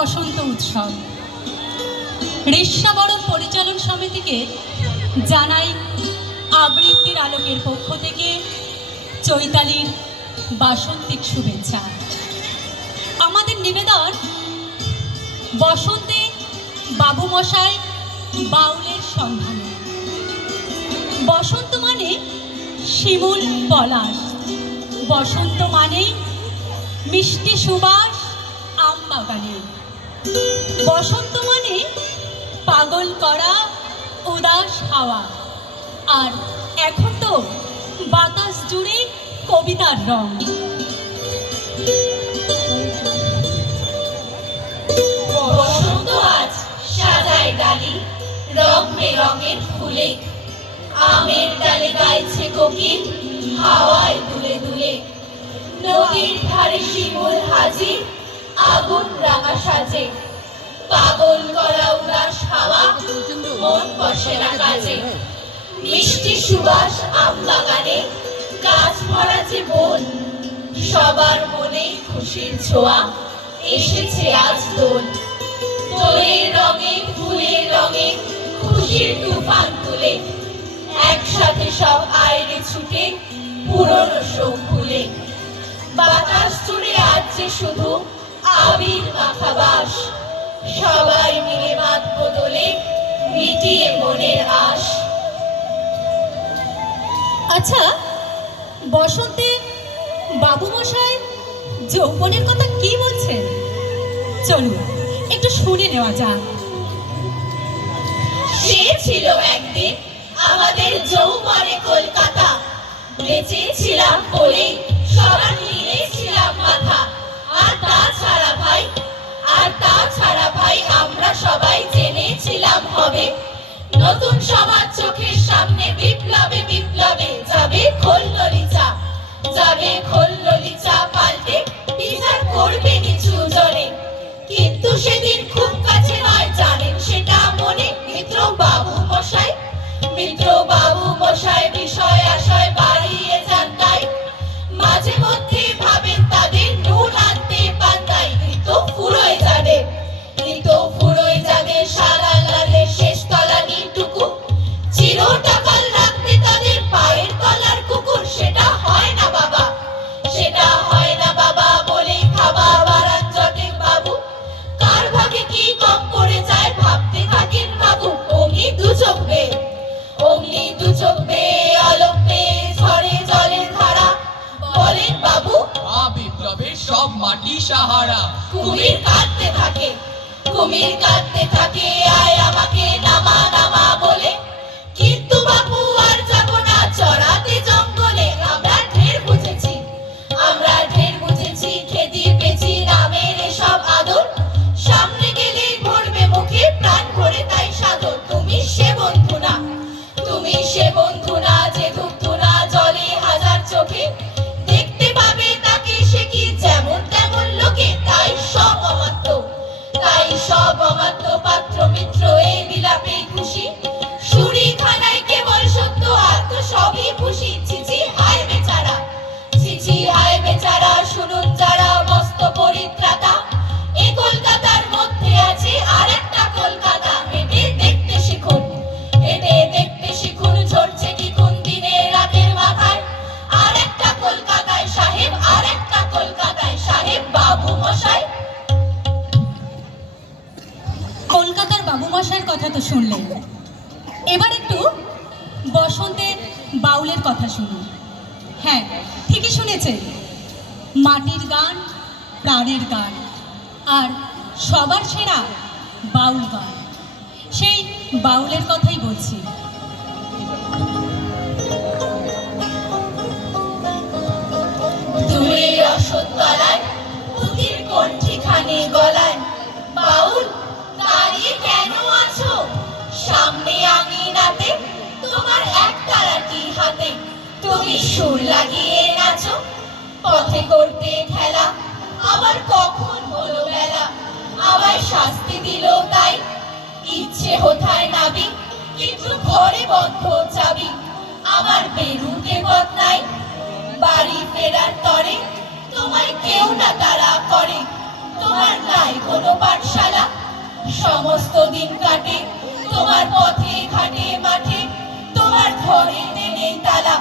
বসন্ত উৎসব। ঋষ্যাবরণ পরিচালন সমিতিকে জানাই আবৃত্তির আলোকের পক্ষ থেকে চৈতালির বাসন্তিক শুভেচ্ছা। আমাদের নিবেদন, বসন্তে বাবু মশাই বাউলের সন্ধানে। বসন্ত মানে শিমুল পলাশ। বসন্ত মানে মিষ্টি সুবাস আম বাগানে বসন্ত মানে পাগল করা, উদাস হাওয়া। আর এখন তো বাতাস জুড়ে কবিতার রং। বসন্ত আজ সাজায় ডালি রং বেরঙের ফুলে। আমের ডালে গাইছে কোকিল, হাওয়ায় দুলে দুলে। নদীর ধারে শিমুল হাজির আগুন রাঙা সাজে। পাগল করা উদাস হাওয়া মন বসে না মিষ্টি সুবাস আম বাগানে, গাছ ভরা যে বন, সবার মনে খুশির ছোঁয়া এসেছে আজ দোল। দোলের রঙে ফুলের রঙে, খুশির তুফান তুলে, একসাথে সব আইরে ছুটে, পুরনো শোক ভুলে। বাতাস জুড়ে যে শুধু আবির মাখা বাস সবাই মিলে মাত বদলে মিটিয়ে মনের আশ। আচ্ছা বসন্তে বাবু মশাই যৌবনের কথা কি বলছেন? চলুন, একটু শুনে নেওয়া যাক। সে ছিল একদিন আমাদের যৌবনে কলকাতা। বেঁচে ছিলাম বলে নতুন সমাজ চোখের সামনে বিপ্লবে বিপ্লবে যাবে খোলনলিচা কুমির কাঁদতে থাকে। কলকাতার বাবু মশাইয়ের কথা তো শুনলেন। এবার একটু বসন্তের বাউলের কথা শুনুন হ্যাঁ ঠিকই শুনেছেন। মাটির গান, প্রাণের গান, আর সবার সেরা বাউল গান। সেই বাউলের কথাই বলছি। দূরে কণ্ঠিখানি গলায় বাউল সামনে আঙিনাতে তোমার এক হাতে। তুমি সুর লাগিয়ে পথে করতে কখন হলো শাস্তি ইচ্ছে কিন্তু ঘরে বন্ধ চাবি। নাই বাড়ি ফেরার তোমায় কেউ না তারা করে। তোমার নাই কোনো পাঠশালা। তোমার পথে ঘাটে মাঠে, তোমার ঘরে নেই তালা।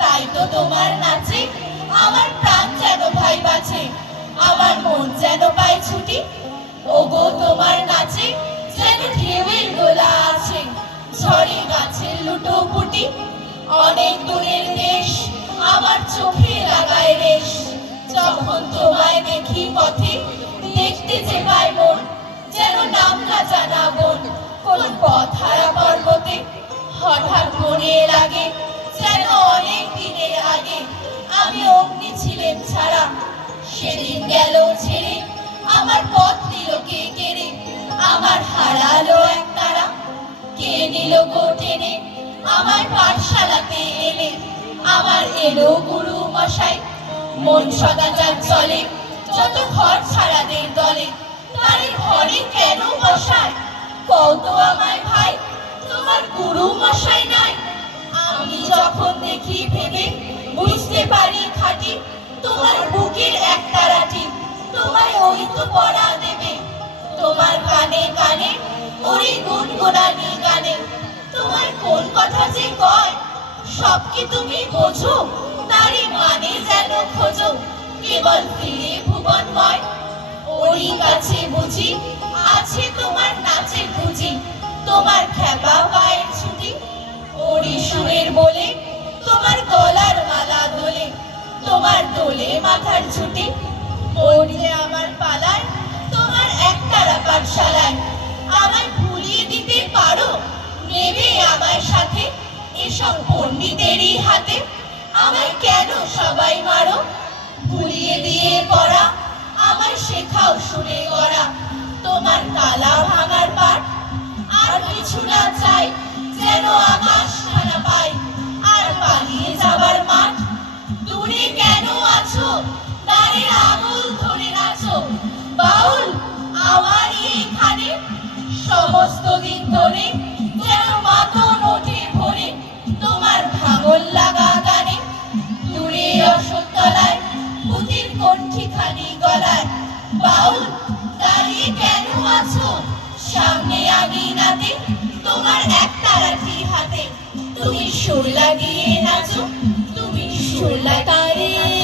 তাই তো তোমার নাচে, আমার প্রাণ যেন ভাই বাঁচে, আমার মন যেন পায় ছুটি। ওগো তোমার নাচে, যেন ঢেউয়ের গোলা আছে, ঝড়ে গাছের লুটো পুটি। অনেক দূরের দেশ আমার চোখে লাগায় রেশ। যখন তোমায় দেখি পথে, দেখতে যে পায় মন, যেন নাম না জানা বোন। কোন হঠাৎ মনে লাগে যেন অনেক দিনের আগে আমি অগ্নি ছিলেন ছাড়া। সেদিন গেল ছেড়ে আমার পথ নিল কে কেড়ে, আমার হারালো এক তারা। কে নিল গো টেনে, আমার পাঠশালাতে এলে, আমার এলো গুরু মশাই। মন সদাচার চলে, যত ঘর ছাড়াদের দলে, তারে ঘরে কেন বসায়? কত আমায় ভাই তোমার গুরু মশাই নাই। আমি যখন দেখি ভেবে বুঝতে পারি খাটি, তোমার বুকের এক তারাটি তোমায় ওই তো পড়া দেবে। তোমার কানে কানে ওরে গুনগুনানি গানে। তোমার কোন কথা যে কয়, সব কি তুমি বোঝো? তারই মানে যেন খোঁজো। কেবল ফিরে ভুবনময়, ওরই কাছে বুঝি আছে তোমার নাচের তোমার খেপা পায়ের ছুটি ওরই সুরের বলে, তোমার গলার মালা দোলে তোমার দোলে মাথার ছুটি ওরে আমার পালায়, তোমার একতারা পাঠশালায়। আমায় ভুলিয়ে দিতে পারো? নেবে আমার সাথে? এসব পণ্ডিতেরই হাতে। আমায় কেন সবাই মারো? ভুলিয়ে দিয়ে পড়া আমার শেখাও শুনে গড়া। তোমার তালা ভাঙার পাঠ আর কিছু না চাই, যেন আকাশ খানা পাই। আর পালিয়ে যাবার মাঠ, দূরে কেন আছো? তারে আঙুল ধরে নাচো। বাউল আমার এখানে। সমস্ত দিন ধরে যেন মাতন ওঠে ভরে। তোমার ভাঙল লাগা গানে, দূরে অসতলায় পুতির কণ্ঠিখানি গলায়। বাউল দাঁড়িয়ে কেন আছো? সামনে আঙিনাতে তোমার এক রাখি হাতে। তুমি সুর লাগিয়ে নাচো তুমি সুর লাগিয়ে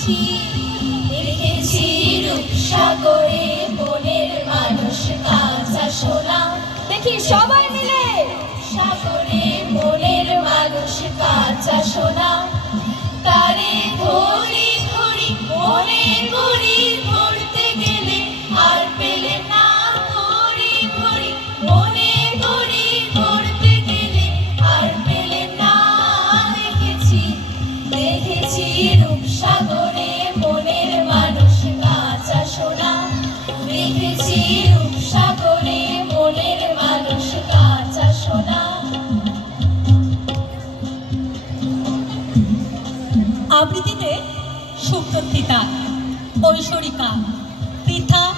দেখেছি দেখেছি রূপসাগরে বনের মানুষ কাঁচা সোনা। দেখি সবাই আবৃত্তিতে সুপ্রথিতা ঐশ্বরিকা, পৃথা,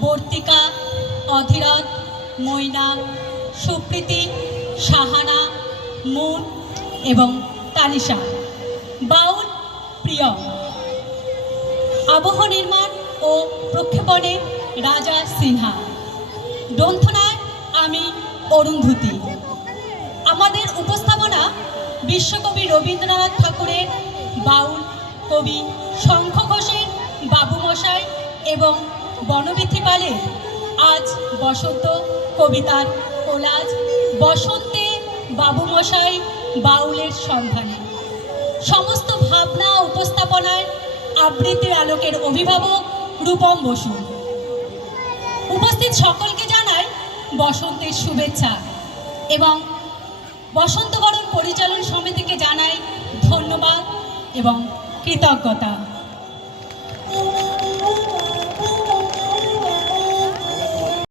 বর্তিকা, অধীরথ, মৈনা, সুপ্রীতি, সাহানা মুন এবং তানিশা বাউল প্রিয়। আবহ নির্মাণ ও প্রক্ষেপণে রাজা সিনহা। গ্রন্থনায় আমি অরুন্ধতী। আমাদের উপস্থাপনা বিশ্বকবি রবীন্দ্রনাথ ঠাকুরের বাউল, কবি শঙ্খ ঘোষের বাবুমশাই এবং বনবিথি পালের আজ বসন্ত কবিতার কোলাজ বসন্তে বাবুমশাই বাউলের সন্ধানে। সমস্ত ভাবনা উপস্থাপনায় আবৃত্তির আলোকের অভিভাবক রূপম বসু। উপস্থিত সকলকে জানায় বসন্তের শুভেচ্ছা এবং বসন্ত বরণ পরিচালন সমিতিকে জানাই ধন্যবাদ এবং কৃতজ্ঞতা।